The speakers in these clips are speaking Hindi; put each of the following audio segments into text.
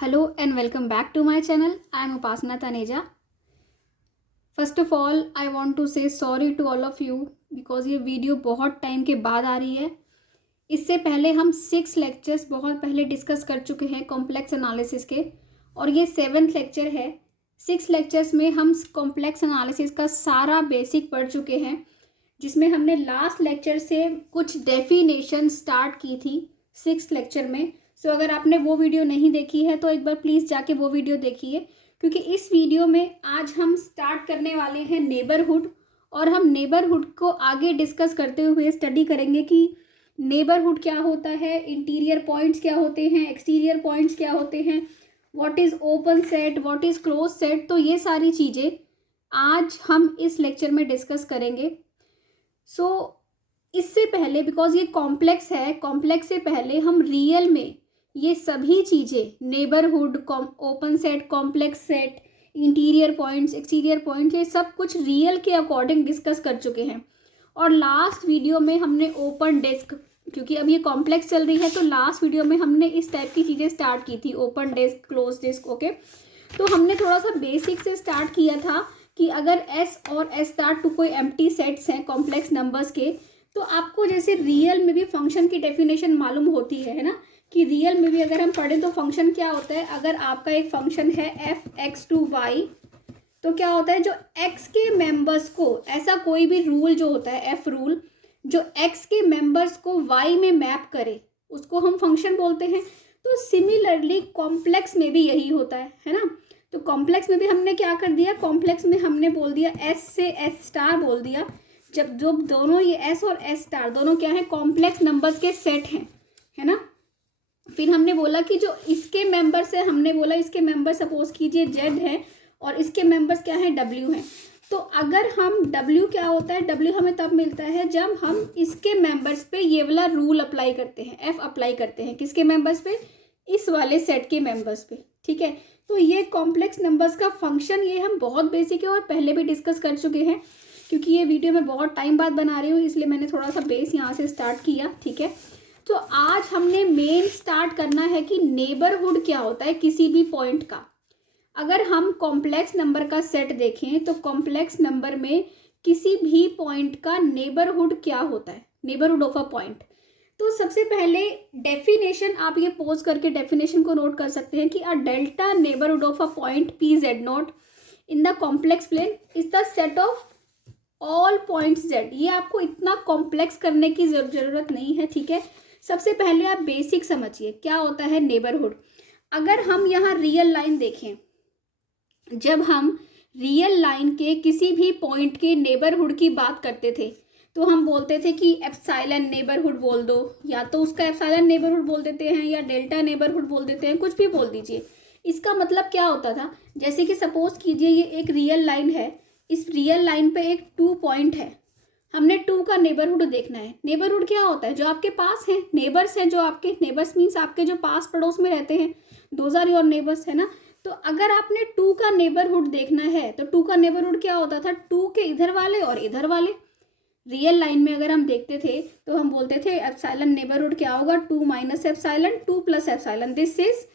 Hello and welcome back to my channel. I am Upasana Taneja. First of all, I want to say sorry to all of you because ये वीडियो बहुत टाइम के बाद आ रही है। इससे पहले हम 6 लेक्चर्स बहुत पहले डिस्कस कर चुके हैं कॉम्प्लेक्स एनालिसिस के, और ये 7th लेक्चर है। 6 लेक्चर्स में हम कॉम्प्लेक्स एनालिसिस का सारा बेसिक पढ़ चुके हैं, जिसमें हमने लास्ट लेक्चर से कुछ डेफिनेशन स्टार्ट की थी 6th लेक्चर में। सो अगर आपने वो वीडियो नहीं देखी है तो एक बार प्लीज़ जाके वो वीडियो देखिए, क्योंकि इस वीडियो में आज हम स्टार्ट करने वाले हैं नेबरहुड, और हम नेबरहुड को आगे डिस्कस करते हुए स्टडी करेंगे कि नेबरहुड क्या होता है, इंटीरियर पॉइंट्स क्या होते हैं, एक्सटीरियर पॉइंट्स क्या होते हैं, what is open set, what is close set. तो ये सारी चीज़ें आज हम इस लेक्चर में डिस्कस करेंगे। इससे पहले, बिकॉज ये कॉम्प्लेक्स है, कॉम्प्लेक्स से पहले हम रियल में ये सभी चीज़ें neighbourhood, open set, complex set, interior points, exterior points, ये सब कुछ रियल के अकॉर्डिंग डिस्कस कर चुके हैं। और लास्ट वीडियो में हमने ओपन डिस्क, क्योंकि अब ये कॉम्प्लेक्स चल रही है तो लास्ट वीडियो में हमने इस टाइप की चीज़ें स्टार्ट की थी, open disk, close disk. Okay, तो हमने थोड़ा सा बेसिक से स्टार्ट किया था कि अगर एस और एस स्टार टू कोई एम्प्टी सेट्स हैं कॉम्प्लेक्स नंबर्स के, तो आपको जैसे रियल में भी फंक्शन की डेफिनेशन मालूम होती है ना, कि रियल में भी अगर हम पढ़ें तो फंक्शन क्या होता है। अगर आपका एक फंक्शन है एफ एक्स टू वाई, तो क्या होता है, जो एक्स के मेंबर्स को, ऐसा कोई भी रूल जो होता है एफ रूल, जो एक्स के मेंबर्स को वाई में मैप करे, उसको हम फंक्शन बोलते हैं। तो सिमिलरली कॉम्प्लेक्स में भी यही होता है ना। तो कॉम्प्लेक्स में भी हमने क्या कर दिया, कॉम्प्लेक्स में हमने बोल दिया एस से एस स्टार बोल दिया, जब जो दोनों ये एस और एस स्टार दोनों क्या है, कॉम्प्लेक्स नंबर्स के सेट हैं, है ना। फिर हमने बोला कि जो इसके मेंबर्स है, हमने बोला इसके मेंबर सपोज कीजिए जेड है और इसके मेंबर्स क्या है, डब्ल्यू हैं। तो अगर हम डब्ल्यू क्या होता है, डब्ल्यू हमें तब मिलता है जब हम इसके मेंबर्स पे ये वाला रूल अप्लाई करते हैं, एफ अप्लाई करते हैं किसके मेंबर्स पे, इस वाले सेट के मेंबर्स पे। ठीक है, तो ये कॉम्प्लेक्स नंबर्स का फंक्शन, ये हम बहुत बेसिक है और पहले भी डिस्कस कर चुके हैं। क्योंकि ये वीडियो मैं बहुत टाइम बाद बना रही हूँ, इसलिए मैंने थोड़ा सा बेस यहाँ से स्टार्ट किया। ठीक है, तो आज हमने मेन स्टार्ट करना है कि नेबरहुड क्या होता है किसी भी पॉइंट का। अगर हम कॉम्प्लेक्स नंबर का सेट देखें तो कॉम्प्लेक्स नंबर में किसी भी पॉइंट का नेबरहुड क्या होता है, नेबरहुड ऑफ अ पॉइंट। तो सबसे पहले डेफिनेशन, आप ये पोज करके डेफिनेशन को नोट कर सकते हैं कि a delta neighbourhood of a point P z naught in the complex plane is the set of all points z. ये आपको इतना कॉम्प्लेक्स करने की जरूरत नहीं है। ठीक है, सबसे पहले आप बेसिक समझिए क्या होता है नेबरहुड। अगर हम यहाँ रियल लाइन देखें, जब हम रियल लाइन के किसी भी पॉइंट के नेबरहुड की बात करते थे तो हम बोलते थे कि एप्सिलॉन नेबरहुड बोल दो, या तो उसका एप्सिलॉन नेबरहुड बोल देते हैं या डेल्टा नेबरहुड बोल देते हैं, कुछ भी बोल दीजिए। इसका मतलब क्या होता था, जैसे कि सपोज कीजिए ये एक रियल लाइन है, इस रियल लाइन पे एक 2 पॉइंट है, हमने 2 का नेबरहुड देखना है। नेबरहुड क्या होता है, जो आपके पास है, नेबर्स हैं, जो आपके नेबर्स मीन्स आपके जो पास पड़ोस में रहते हैं, दोज आर योर नेबर्स, है ना। तो अगर आपने 2 का नेबरहुड देखना है तो 2 का नेबरहुड क्या होता था, 2 के इधर वाले और इधर वाले। रियल लाइन में अगर हम देखते थे तो हम बोलते थे एप्सिलॉन नेबरहुड क्या होगा, 2 minus epsilon, 2 plus epsilon, this is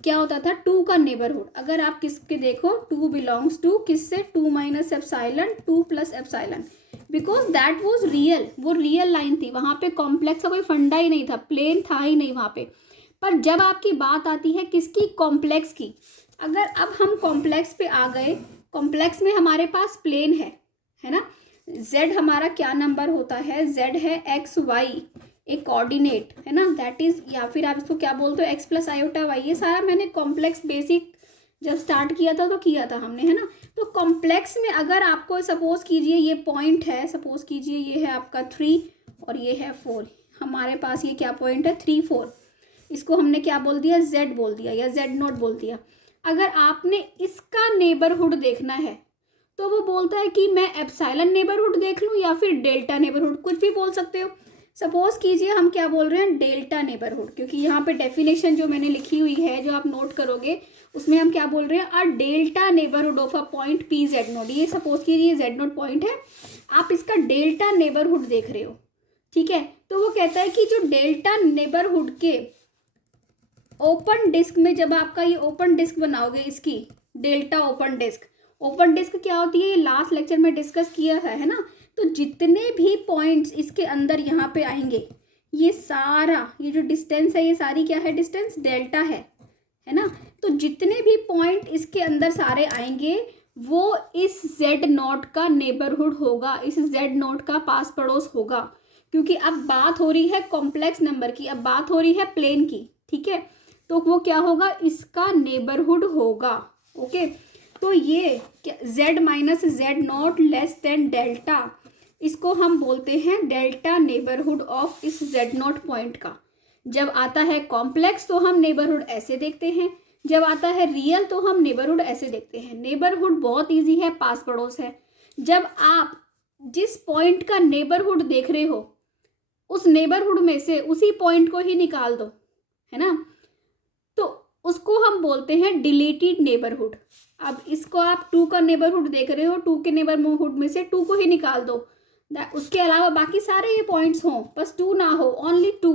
क्या होता था, 2 का नेबरहुड। अगर आप किसके देखो, 2 बिलोंग्स टू किससे, 2 minus epsilon, 2 plus epsilon, because that was real, वो रियल लाइन थी, वहाँ पे कॉम्प्लेक्स का कोई फंडा ही नहीं था, प्लेन था ही नहीं वहाँ पे। पर जब आपकी बात आती है किसकी, कॉम्प्लेक्स की, अगर अब हम कॉम्प्लेक्स पे आ गए, कॉम्प्लेक्स में हमारे पास प्लेन है ना। z हमारा क्या नंबर होता है, z है एक्स वाई, एक कोऑर्डिनेट है ना, दैट इज, या फिर आप इसको क्या बोलते हो, एक्स प्लस आयोटा वाई। ये सारा मैंने कॉम्प्लेक्स बेसिक जब स्टार्ट किया था तो किया था हमने, है ना। तो कॉम्प्लेक्स में अगर आपको सपोज कीजिए ये पॉइंट है, सपोज कीजिए ये है आपका 3 और ये है 4, हमारे पास ये क्या पॉइंट है, 3 4, इसको हमने क्या बोल दिया, z बोल दिया या z नॉट बोल दिया। अगर आपने इसका नेबरहुड देखना है तो वो बोलता है कि मैं एप्सिलॉन नेबरहुड देख लूँ या फिर डेल्टा नेबरहुड, कुछ भी बोल सकते हो। सपोज कीजिए हम क्या बोल रहे हैं, डेल्टा नेबरहुड, क्योंकि यहाँ पे डेफिनेशन जो मैंने लिखी हुई है, जो आप नोट करोगे, उसमें हम क्या बोल रहे हैं, अ delta neighbourhood of a point P Z note. ये सपोज कीजिए जेड नोट पॉइंट है, आप इसका डेल्टा नेबरहुड देख रहे हो। ठीक है, तो वो कहता है कि जो डेल्टा नेबरहुड के ओपन डिस्क में जब आपका ये ओपन डिस्क बनाओगे, इसकी डेल्टा ओपन डिस्क क्या होती है, ये लास्ट लेक्चर में डिस्कस किया है ना। तो जितने भी पॉइंट्स इसके अंदर यहाँ पे आएंगे, ये सारा ये जो डिस्टेंस है, ये सारी क्या है, डिस्टेंस डेल्टा है ना। तो जितने भी पॉइंट इसके अंदर सारे आएंगे वो इस Z नॉट का नेबरहुड होगा, इस Z नॉट का पास पड़ोस होगा। क्योंकि अब बात हो रही है कॉम्प्लेक्स नंबर की, अब बात हो रही है प्लेन की, ठीक है। तो वो क्या होगा, इसका नेबरहुड होगा। ओके, तो ये Z minus Z not less then delta, इसको हम बोलते हैं डेल्टा नेबरहुड ऑफ इस Z नॉट पॉइंट का। जब आता है कॉम्प्लेक्स तो हम नेबरहुड ऐसे देखते हैं, जब आता है रियल तो हम नेबरहुड ऐसे देखते हैं। नेबरहुड बहुत इजी है, पास पड़ोस है। जब आप जिस पॉइंट का नेबरहुड देख रहे हो उस नेबरहुड में से उसी पॉइंट को ही निकाल दो, है ना, तो उसको हम बोलते हैं डिलीटेड नेबरहुड। अब इसको आप 2 का नेबरहुड देख रहे हो, 2 के नेबरहुड में से 2 को ही निकाल दो, उसके अलावा बाकी सारे ये पॉइंट्स हों, बस 2 ना हो, ओनली 2,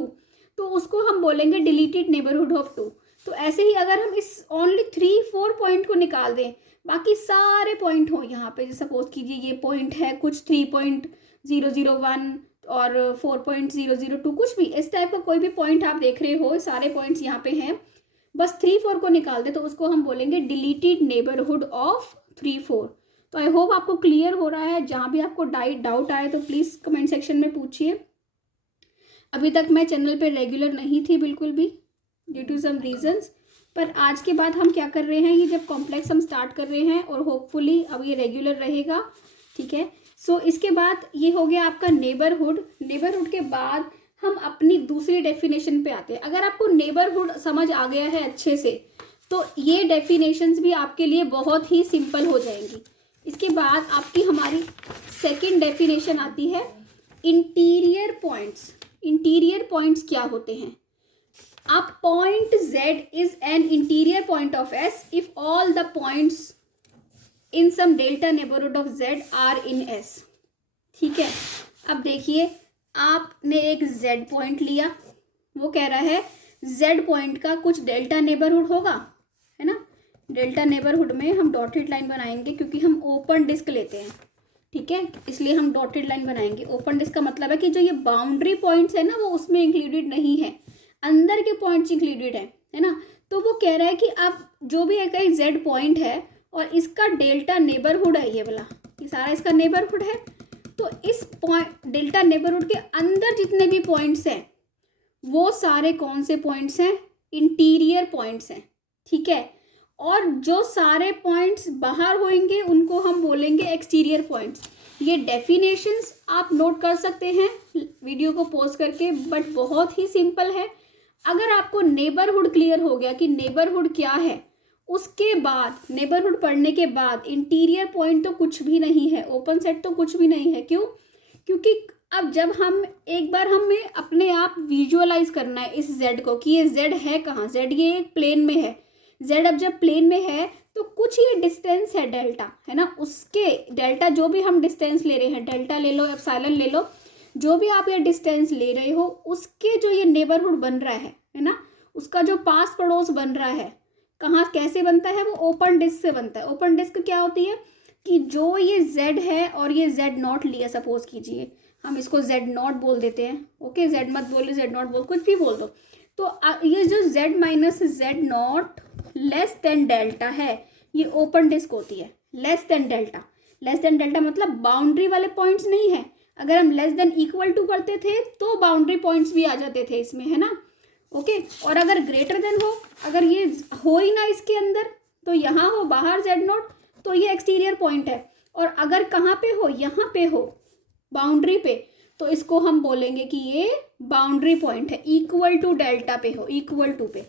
तो उसको हम बोलेंगे डिलीटेड नेबरहुड ऑफ 2। तो ऐसे ही अगर हम इस ओनली 3-4 पॉइंट को निकाल दें, बाकी सारे पॉइंट हो यहाँ पे, सपोज कीजिए ये पॉइंट है कुछ 3.001 और 4.002, कुछ भी इस टाइप का कोई भी पॉइंट आप देख रहे हो, सारे पॉइंट्स यहाँ पे हैं, बस 3-4 को निकाल दे तो उसको हम बोलेंगे डिलीटेड नेबरहुड ऑफ 3-4। तो आई होप आपको क्लियर हो रहा है। जहाँ भी आपको डाउट आए तो प्लीज़ कमेंट सेक्शन में पूछिए। अभी तक मैं चैनल पे रेगुलर नहीं थी बिल्कुल भी, ड्यू टू सम रीजंस, पर आज के बाद हम क्या कर रहे हैं, ये जब कॉम्प्लेक्स हम स्टार्ट कर रहे हैं और होपफुली अब ये रेगुलर रहेगा, ठीक है। सो इसके बाद ये हो गया आपका नेबरहुड। नेबरहुड के बाद हम अपनी दूसरी डेफिनेशन पे आते हैं। अगर आपको नेबरहुड समझ आ गया है अच्छे से तो ये डेफिनेशंस भी आपके लिए बहुत ही सिंपल हो जाएंगी। इसके बाद आपकी हमारी सेकंड डेफिनेशन आती है इंटीरियर पॉइंट्स। इंटीरियर पॉइंट्स क्या होते हैं? A point Z is an interior point of S if all the points in some delta neighborhood of Z are in S। ठीक है, अब देखिए आपने एक Z पॉइंट लिया, वो कह रहा है Z पॉइंट का कुछ डेल्टा नेबरहुड होगा, है ना। डेल्टा नेबरहुड में हम डॉटेड लाइन बनाएंगे क्योंकि हम ओपन डिस्क लेते हैं, ठीक है, इसलिए हम डॉटेड लाइन बनाएंगे। ओपन डिस्क का मतलब है कि जो ये बाउंड्री पॉइंट्स है ना वो उसमें इंक्लूडेड नहीं है, अंदर के पॉइंट्स इंक्लूडेड है ना। तो वो कह रहा है कि अब जो भी एक Z पॉइंट है और इसका डेल्टा नेबरहुड है, ये वाला, ये सारा इसका नेबरहुड है। तो इस पॉइंट डेल्टा नेबरहुड के अंदर जितने भी पॉइंट्स हैं वो सारे कौन से पॉइंट्स हैं? इंटीरियर पॉइंट्स हैं, ठीक है। और जो सारे पॉइंट्स बाहर होंगे उनको हम बोलेंगे एक्सटीरियर पॉइंट्स। ये डेफिनेशंस आप नोट कर सकते हैं वीडियो को पॉज करके, बट बहुत ही सिंपल है। अगर आपको नेबरहुड क्लियर हो गया कि नेबरहुड क्या है, उसके बाद नेबरहुड पढ़ने के बाद इंटीरियर पॉइंट तो कुछ भी नहीं है, ओपन सेट तो कुछ भी नहीं है। क्यों? क्योंकि अब जब हम एक बार हमें अपने आप विजुअलाइज करना है इस Z को कि ये Z है कहाँ, Z ये एक प्लेन में है। Z अब जब प्लेन में है तो कुछ ये डिस्टेंस है डेल्टा, है ना, उसके डेल्टा जो भी हम डिस्टेंस ले रहे हैं, डेल्टा ले लो, एप्सिलॉन ले लो, जो भी आप ये डिस्टेंस ले रहे हो उसके जो ये नेबरहुड बन रहा है ना, उसका जो पास पड़ोस बन रहा है, कहाँ कैसे बनता है, वो ओपन डिस्क से बनता है। ओपन डिस्क क्या होती है कि जो ये Z है और ये Z नॉट लिया, सपोज कीजिए हम इसको Z नॉट बोल देते हैं, ओके, Z मत बोलो, Z नॉट बोल, कुछ भी बोल दो। तो ये जो Z minus Z not less then delta है, ये ओपन डिस्क होती है। Less than delta, less than delta मतलब बाउंड्री वाले पॉइंट्स नहीं है। अगर हम लेस देन इक्वल टू करते थे तो बाउंड्री पॉइंट्स भी आ जाते थे इसमें, है ना, ओके। और अगर ग्रेटर देन हो, अगर ये हो ही ना इसके अंदर, तो यहाँ हो बाहर Z नॉट, तो ये एक्सटीरियर पॉइंट है। और अगर कहाँ पे हो, यहाँ पे हो बाउंड्री पे, तो इसको हम बोलेंगे कि ये बाउंड्री पॉइंट है, इक्वल टू डेल्टा पे हो, इक्वल टू पे।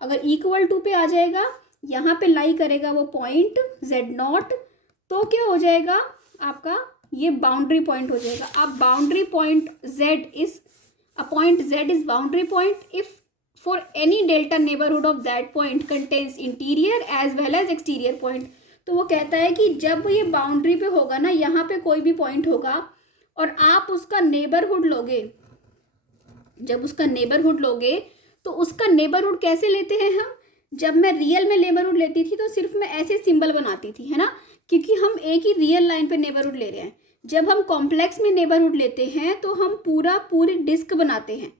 अगर इक्वल टू पे आ जाएगा, यहाँ पे लाई करेगा वो पॉइंट Z नॉट, तो क्या हो जाएगा आपका, ये बाउंड्री पॉइंट हो जाएगा। अब boundary point Z is a point, Z is boundary point if for any delta neighbourhood of that point contains interior as well as exterior point. तो वो कहता है कि जब ये बाउंड्री पे होगा ना, यहाँ पे कोई भी पॉइंट होगा और आप उसका नेबरहुड लोगे, जब उसका नेबरहुड लोगे तो उसका नेबरहुड कैसे लेते हैं हम? जब मैं रियल में नेबरहुड लेती थी तो सिर्फ मैं ऐसे सिंबल बनाती थी, है ना, क्योंकि हम एक ही रियल लाइन पे नेबरहुड ले रहे हैं। जब हम कॉम्प्लेक्स में नेबरहुड लेते हैं तो हम पूरी डिस्क बनाते हैं,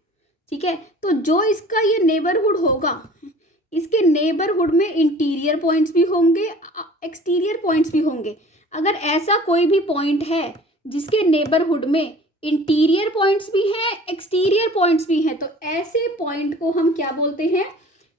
ठीक है। तो जो इसका ये नेबरहुड होगा, इसके नेबरहुड में इंटीरियर पॉइंट्स भी होंगे, एक्सटीरियर पॉइंट्स भी होंगे। अगर ऐसा कोई भी पॉइंट है जिसके नेबरहुड में इंटीरियर पॉइंट्स भी हैं, एक्सटीरियर पॉइंट्स भी हैं, तो ऐसे पॉइंट को हम क्या बोलते हैं?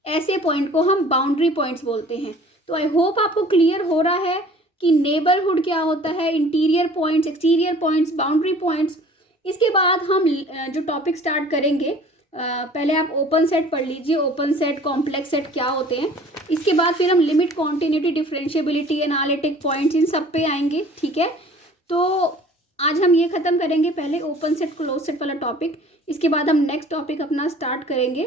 ऐसे पॉइंट को हम बाउंड्री पॉइंट्स बोलते हैं। तो आई होप आपको क्लियर हो रहा है कि नेबरहुड क्या होता है, interior points, exterior points, boundary points. इसके बाद हम जो टॉपिक स्टार्ट करेंगे, पहले आप ओपन सेट पढ़ लीजिए, ओपन सेट, कॉम्प्लेक्स सेट क्या होते हैं। इसके बाद फिर हम limit, continuity, differentiability, analytic points, इन सब पे आएंगे, ठीक है। तो आज हम ये ख़त्म करेंगे पहले ओपन सेट क्लोज सेट वाला टॉपिक। इसके बाद हम नेक्स्ट टॉपिक अपना स्टार्ट करेंगे,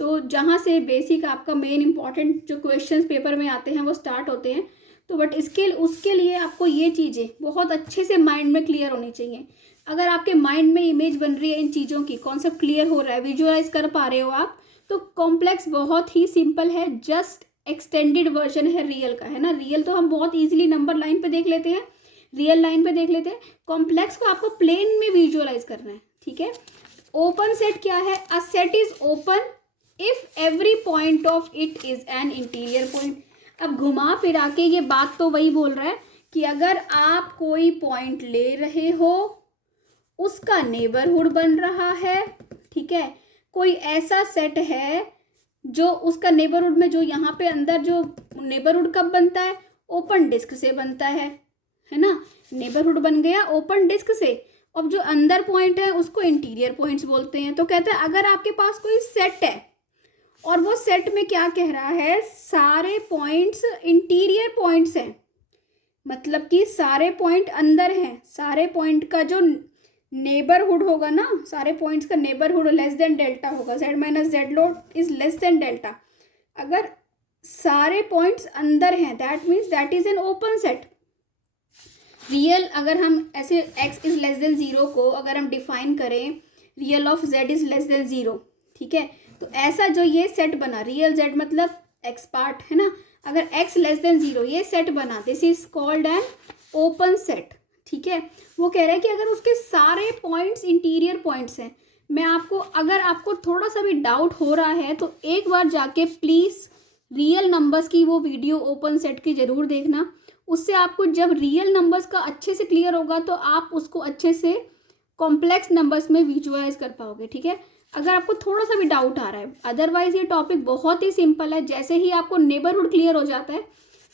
तो जहाँ से बेसिक आपका मेन इंपॉर्टेंट जो क्वेश्चंस पेपर में आते हैं वो स्टार्ट होते हैं। तो बट उसके लिए आपको ये चीज़ें बहुत अच्छे से माइंड में क्लियर होनी चाहिए। अगर आपके माइंड में इमेज बन रही है इन चीज़ों की, कॉन्सेप्ट क्लियर हो रहा है, विजुअलाइज कर पा रहे हो आप, तो कॉम्प्लेक्स बहुत ही सिंपल है, जस्ट एक्सटेंडेड वर्जन है रियल का, है ना। रियल तो हम बहुत ईजिली नंबर लाइन पे देख लेते हैं, रियल लाइन पे देख लेते हैं। कॉम्प्लेक्स को आपको प्लेन में विजुअलाइज करना है, ठीक है। ओपन सेट क्या है? A set is open if every point of it is an interior point. अब घुमा फिरा के ये बात तो वही बोल रहा है कि अगर आप कोई पॉइंट ले रहे हो, उसका नेबरहुड बन रहा है, ठीक है। कोई ऐसा सेट है जो उसका नेबरहुड में, जो यहाँ पे अंदर जो नेबरहुड कब बनता है? ओपन डिस्क से बनता है ना। नेबरहुड बन गया ओपन डिस्क से। अब जो अंदर पॉइंट है उसको इंटीरियर पॉइंट्स बोलते हैं। तो कहते हैं अगर आपके पास कोई सेट है और वो सेट में क्या कह रहा है, सारे पॉइंट्स इंटीरियर पॉइंट्स हैं, मतलब कि सारे पॉइंट अंदर हैं, सारे पॉइंट का जो नेबरहुड होगा ना, सारे पॉइंट्स का नेबरहुड लेस देन डेल्टा होगा, z minus z not is less then delta. अगर सारे पॉइंट्स अंदर हैं that means that is an open set. Real अगर हम ऐसे x इज लेस देन 0 को अगर हम डिफाइन करें, real of z is less then 0, ठीक है। तो ऐसा जो ये सेट बना, रियल z मतलब x पार्ट, है ना, अगर x लेस देन 0 ये सेट बना, this is called an open set, ठीक है। वो कह रहा है कि अगर उसके सारे पॉइंट्स इंटीरियर पॉइंट्स हैं। मैं आपको, अगर आपको थोड़ा सा भी डाउट हो रहा है तो एक बार जाके प्लीज़ रियल नंबर्स की वो वीडियो ओपन सेट की ज़रूर देखना। उससे आपको जब रियल नंबर्स का अच्छे से क्लियर होगा तो आप उसको अच्छे से कॉम्प्लेक्स नंबर्स में विजुअलाइज कर पाओगे, ठीक है। अगर आपको थोड़ा सा भी डाउट आ रहा है, अदरवाइज ये टॉपिक बहुत ही सिंपल है। जैसे ही आपको नेबरहुड क्लियर हो जाता है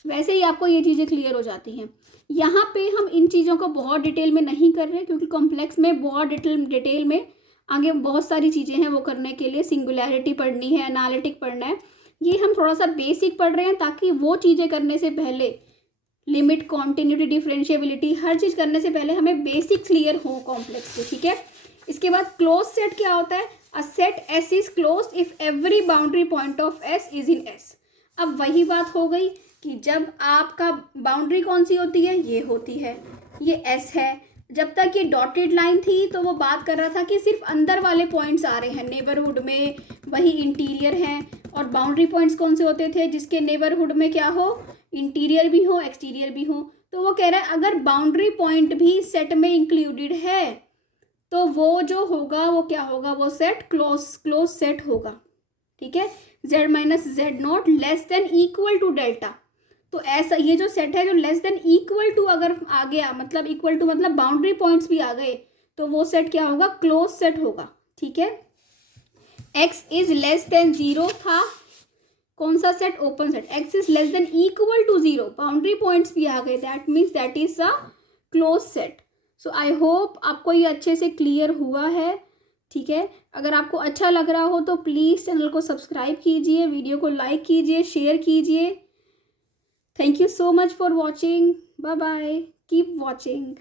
वैसे ही आपको ये चीज़ें क्लियर हो जाती हैं। यहाँ पे हम इन चीज़ों को बहुत डिटेल में नहीं कर रहे क्योंकि कॉम्प्लेक्स में बहुत डिटेल में आगे बहुत सारी चीज़ें हैं वो करने के लिए। सिंगुलैरिटी पढ़नी है, एनालिटिक पढ़ना है, ये हम थोड़ा सा बेसिक पढ़ रहे हैं ताकि वो चीज़ें करने से पहले, लिमिट, कॉन्टिन्यूटी, डिफरेंशिएबिलिटी, हर चीज़ करने से पहले हमें बेसिक क्लियर हो कॉम्प्लेक्स के, ठीक है। इसके बाद क्लोज सेट क्या होता है? A set S is close if every boundary point of S is in S। अब वही बात हो गई कि जब आपका बाउंड्री कौन सी होती है, ये होती है, ये S है। जब तक ये डॉटेड लाइन थी तो वो बात कर रहा था कि सिर्फ अंदर वाले पॉइंट्स आ रहे हैं नेबरहुड में, वही इंटीरियर हैं। और बाउंड्री पॉइंट्स कौन से होते थे? जिसके नेबरहुड में क्या हो, इंटीरियर भी हो, एक्सटीरियर भी हो। तो वो कह रहा है अगर बाउंड्री पॉइंट भी सेट में इंक्लूडेड है तो वो जो होगा वो क्या होगा, वो सेट क्लोज सेट होगा, ठीक है। z minus z naught less than equal to delta. तो ऐसा ये जो सेट है जो लेस देन इक्वल टू अगर आ गया, मतलब इक्वल टू मतलब बाउंड्री पॉइंट्स भी आ गए, तो वो सेट क्या होगा, क्लोज सेट होगा, ठीक है। x इज लेस देन 0 था, कौन सा set, open set. x is less than equal to 0, boundary points भी आ गए, that means that is a close set. So I hope आपको ये अच्छे से क्लियर हुआ है, ठीक है। अगर आपको अच्छा लग रहा हो तो प्लीज़ चैनल को सब्सक्राइब कीजिए, वीडियो को लाइक कीजिए, शेयर कीजिए। Thank you so much for watching, bye bye, keep watching.